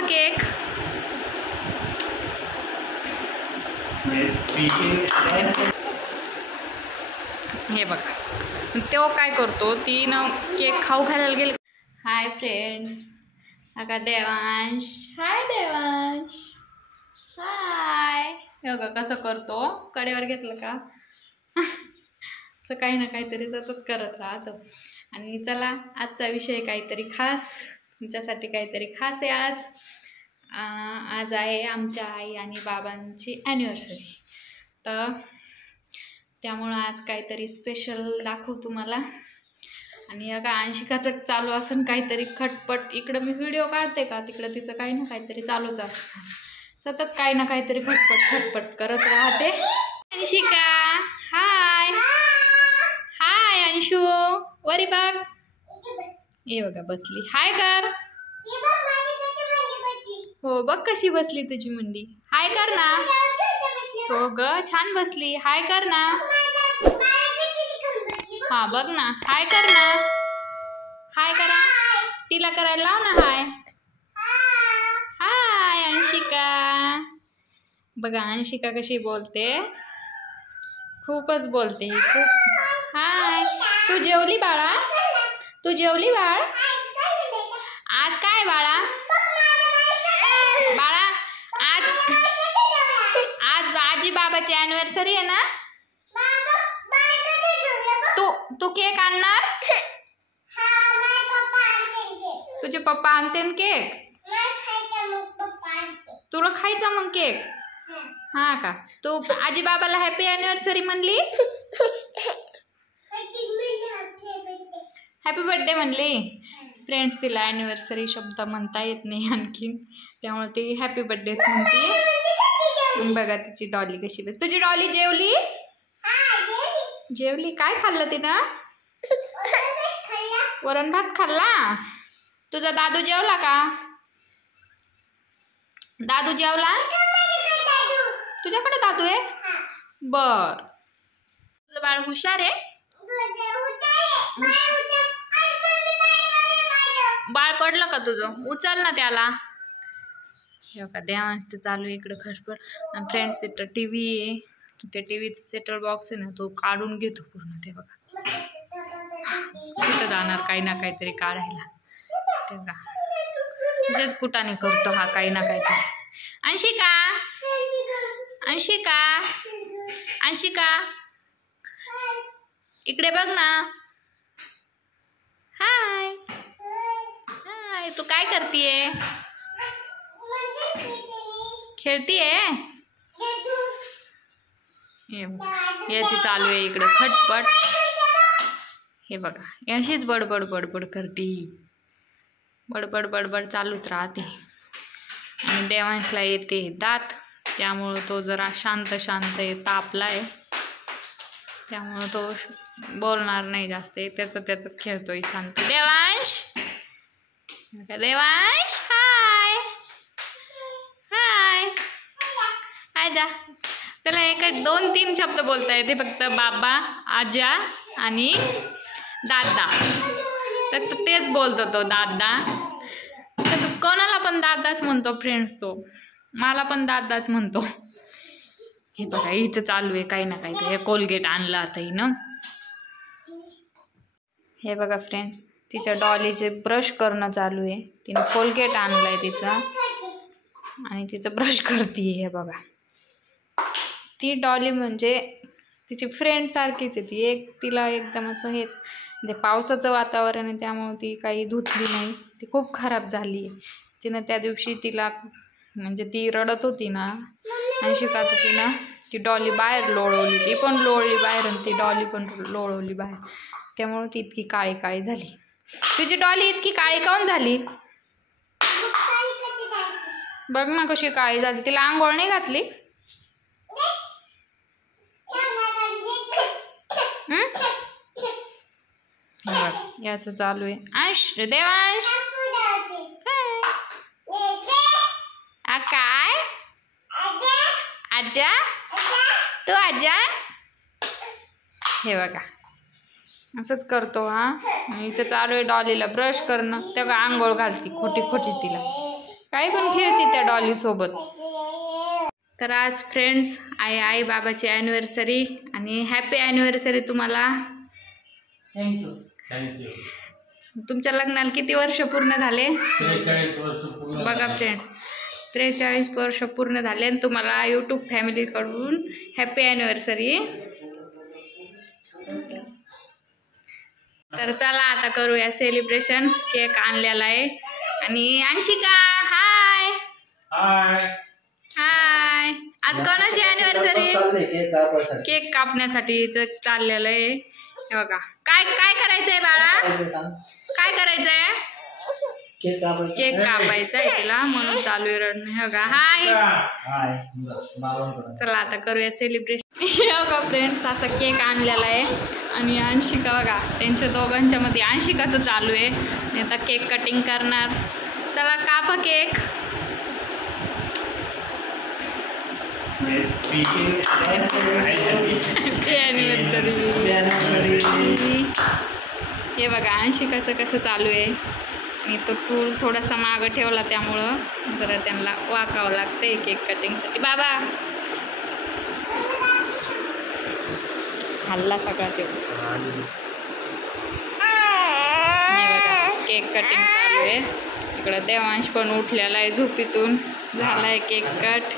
मग केक. हे बघा तो काय करतो, ती ना केक खाऊ घालायला गेली. हाय फ्रेंड्स, अगा देवांश. हाय देवांश. हाय. हे बघा कसं करतो, कडेवर घेतलं का असं काही ना काहीतरी सतत करत राहतो. आणि चला आजचा विषय काहीतरी खास, तुमच्यासाठी काहीतरी खास आहे आज. आज आहे आमच्या आई आणि बाबांची ॲनिव्हर्सरी, तर त्यामुळं आज काहीतरी स्पेशल दाखवू तुम्हाला. आणि अगं अंशिकाचं चालू असेल काहीतरी खटपट. इकडं मी व्हिडिओ काढते का, तिकडं तिचं काही ना काहीतरी चालूच असतं, सतत काही ना काहीतरी खटपट करत राहते. अंशिका हाय. हाय अंशू, वरी बघ. ये बघा बसली. हाय कर. हो बघ कशी बसली तुझी मुंडी. हाय कर ना. हो ग छान बसली. हाय कर ना. हा बघ ना, हाय कर ना. हाय करा, तिला करायला लाव ना हाय. हाय अंशिका. बघा अंशिका कशी बोलते, खूपच बोलते खूप. हाय. तू जेवली बाळा? तू जेवली बाळ? आज काय बाळा? बाळा आज आजी बाबाची ॲनिव्हर्सरी आहे ना. तू केक आणणार? तुझे पप्पा आणते केक? तुला खायचा मग केक? हा का. तू आजी बाबाला हॅपी ॲनिव्हर्सरी म्हणली? हॅपी बर्थडे म्हणली. फ्रेंड्स, तिला ॲनिव्हर्सरी शब्द म्हणता येत नाही आणखी, त्यामुळे ती हॅपी बर्थडेच म्हणते. बघा तिची डॉली कशी बस. तुझी डॉली जेवली? जेवली. काय खाल्लं तिनं? वरण भात खाल्ला. तुझा दादू जेवला का? दादू जेवला? तुझ्याकडे दादू आहे? बर. तुझं बाळ हुशार आहे? बाळ पडलं का तुझं? उचल ना त्याला. हे बघा देवांश चालू आहे इकडं खटपट. आणि फ्रेंड्स इथं टी व्ही आहे, ते टी व्हीचा सेटल बॉक्स आहे ना, तो काढून घेतो पूर्ण. ते बघा कुठं जाणार काही ना काहीतरी काढायला. ते बघा म्हणजेच कुठाने करतो हा काही ना काहीतरी. अंशिका, अंशिका, अंशिका इकडे बघ ना. हाय. हाय. तू काय करतीये? खेळतीये? याची चालू आहे इकडं खटपट. हे बघा याशीच बडबड बडबड करते, बडबड बडबड चालूच राहते. आणि देवांशला येते दात, त्यामुळं तो जरा शांत आहे, तापलाय, त्यामुळं तो बोलणार नाही जास्त. त्याचं खेळतोय शांत. देवांश, देवांश हाय. हाय. हाय जा. त्याला एक 2-3 शब्द बोलता येते फक्त. बाबा, आजा आणि दादा. तर तेच बोलतो तो, दादा. तर कोणाला पण दादाच म्हणतो फ्रेंड्स. तो मला पण दादाच म्हणतो. हे बघा हिचं चालू आहे काही ना काही. हे कोलगेट आणलं आता हिनं. हे बघा फ्रेंड्स, तिच्या डॉलीचे ब्रश करणं चालू आहे. तिने कोलगेट आणलंय तिचं आणि तिचं ब्रश करते. हे बघा ती डॉली म्हणजे तिची फ्रेंड सारखीच आहे ती. तिला एकदम असं हेच, म्हणजे पावसाचं वातावरण आहे त्यामुळे ती काही धुतली नाही. ती खूप खराब झाली आहे. तिनं त्या दिवशी तिला म्हणजे ती रडत होती ना अंशिकाचं, तिनं ती डॉली बाहेर लोळवली. ती पण लोळली बाहेर आणि ती डॉली पण लोळवली बाहेर, त्यामुळे ती इतकी काळी काळी झाली. तुझी डॉली इतकी काळी काऊन झाली? बघ ना कशी काळी झाली. तिला आंघोळ नाही घातली? याचं चालू आहे. अंश, देवांश काय? आजा, तू आजा. हे बघा असंच करतो हा. हिचं चालू आहे डॉलीला ब्रश करणं, तेव्हा आंघोळ घालती खोटी खोटी तिला. काही पण खेळते त्या डॉली सोबत. तर आज फ्रेंड्स आई बाबाची ॲनिव्हर्सरी आणि हॅपी ॲनिव्हर्सरी तुम्हाला. Thank you thank you. तुमच्या लग्नाला किती वर्ष पूर्ण झाले? 43 वर्ष पूर्ण. बघा फ्रेंड्स 43 वर्ष पूर्ण झाले आणि तुम्हाला यूट्यूब फॅमिलीकडून हॅपी ॲनिव्हर्सरी. तर चला आता करूया सेलिब्रेशन. केक आणलेला आहे आणि अंशिका हाय हाय हाय. आज कोणाची ॲनिव्हर्सरी? केक कापण्यासाठी चाललेलं आहे. हे बघा काय काय करायचंय बाळा? काय करायचंय? केक कापायचा आहे तिला म्हणून चालू आहे रडणं. हे बघा हाय. चला आता करूया सेलिब्रेशन. हे बघा फ्रेंड्स असा केक आणलेला आहे आणि अंशिका बघा त्यांच्या दोघांच्या मध्ये अंशिकाचं चालू आहे. आणि आता केक कटिंग करणार. चला कापा केक. हे बघा अंशिकाचं कसं चालू आहे. आणि तो टूल थोडासा मागं ठेवला त्यामुळं जरा त्यांना वाकावं लागतंय केक कटिंगसाठी. बाबा हल्ला सगळा ते. केक कटिंग चालू आहे. इकडं देवांश पण उठलेला आहे झोपीतून. झाला आहे केक कट.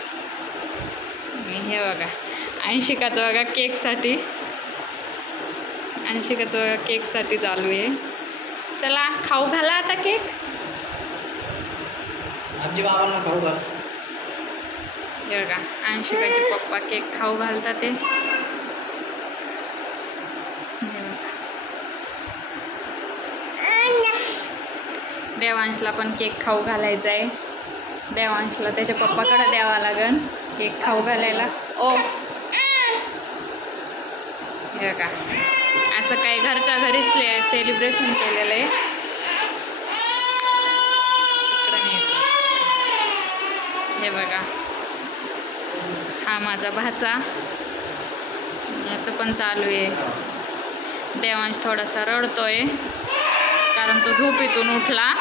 आणि हे बघा अंशिकाचं बघा केकसाठी चालू आहे. चला खाऊ घाला आता केक. आजी बाबांना खाऊ घाल. हे बघा अंशिकाचे पप्पा केक खाऊ घालतात ते. देवांशला पण केक खाऊ घालायचा आहे. देवांशला त्याच्या पप्पाकडे द्यावा लागेल केक खाऊ घालायला. ओ हे बघा असं काही घरच्या घरीच सेलिब्रेशन केलेलं आहे. हे बघा हा माझा भाचा. याचं पण चालू आहे. देवांश थोडासा रडतोय कारण तो झोपेतून उठला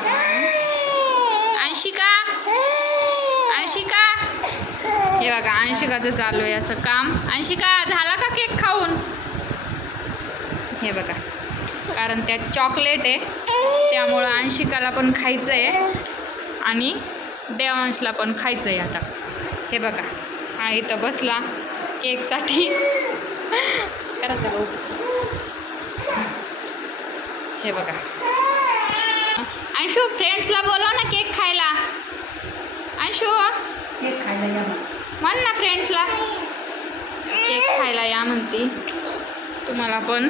म्हणून. अंशिका हे बघा अंशिकाचं चालू आहे असं काम. अंशिका झाला का केक खाऊन? हे बघा कारण त्यात चॉकलेट आहे त्यामुळं अंशिकाला पण खायचं आहे आणि देवांशला पण खायचं आहे. आता हे बघा हा इथं बसला केकसाठी. करायचं भाऊ. हे बघा अंशू फ्रेंड्सला बोलव ना केक खायला. अंशू केक खायला या म्हण ना फ्रेंड्सला केक खायला या म्हणती तुम्हाला पण.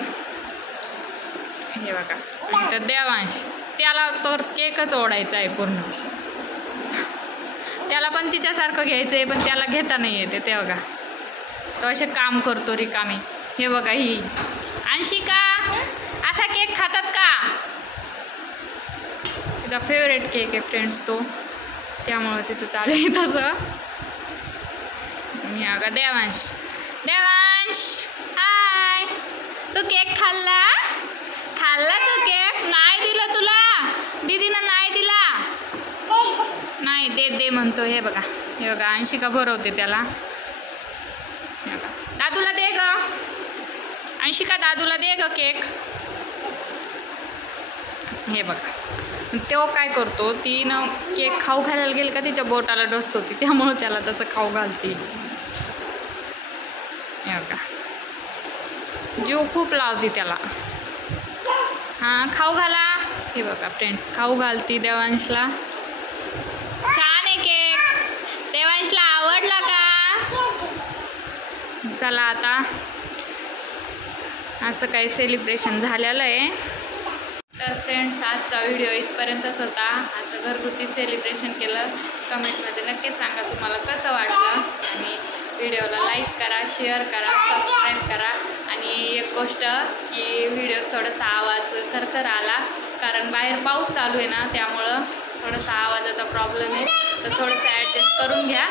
हे बघा आणि तर देवांश त्याला तर केकच ओढायचा आहे पूर्ण. त्याला पण तिच्यासारखं घ्यायचं आहे पण त्याला घेता नाही येते. ते बघा तो असे काम करतो रिकामी. हे बघा ही अंशिका असा केक खातात का? तिचा फेवरेट केक आहे फ्रेंड्स तो त्यामुळं तिचं चालू आहे तसं. आणि अगं देवांश हाय. तू केक खाल्ला तू केक? नाही दिला तुला? दीदीनं नाही दिला? नाही दे म्हणतो. हे बघा अंशिका भरवते त्याला. दादूला दे ग अंशिका, दादूला दे ग केक. हे बघा तो काय करतो ती न केक खाऊ घालायला गेली का तिच्या बोटाला डसत होती त्यामुळं त्याला तसं खाऊ घालते. हे बघा जीव खूप लावती त्याला. हां खाऊ घाला. हे बघा फ्रेंड्स खाऊ घालती देवांशला. छान आहे केक. देवांशला आवडला का? चला आता असं काही सेलिब्रेशन झालेलं आहे. तर फ्रेंड्स आजचा व्हिडिओ इथपर्यंतच होता. असं घरगुती सेलिब्रेशन केलं. कमेंटमध्ये नक्की सांगा तुम्हाला कसं वाटलं. आणि व्हिडिओला लाईक करा, शेअर करा, सबस्क्राईब करा. आणि एक गोष्ट की व्हिडिओ थोडासा आवाज खरखर आला कारण बाहेर पाऊस चालू आहे ना त्यामुळं थोडासा आवाजाचा प्रॉब्लेम आहे. तर थोडंसं ॲडजस्ट करून घ्या.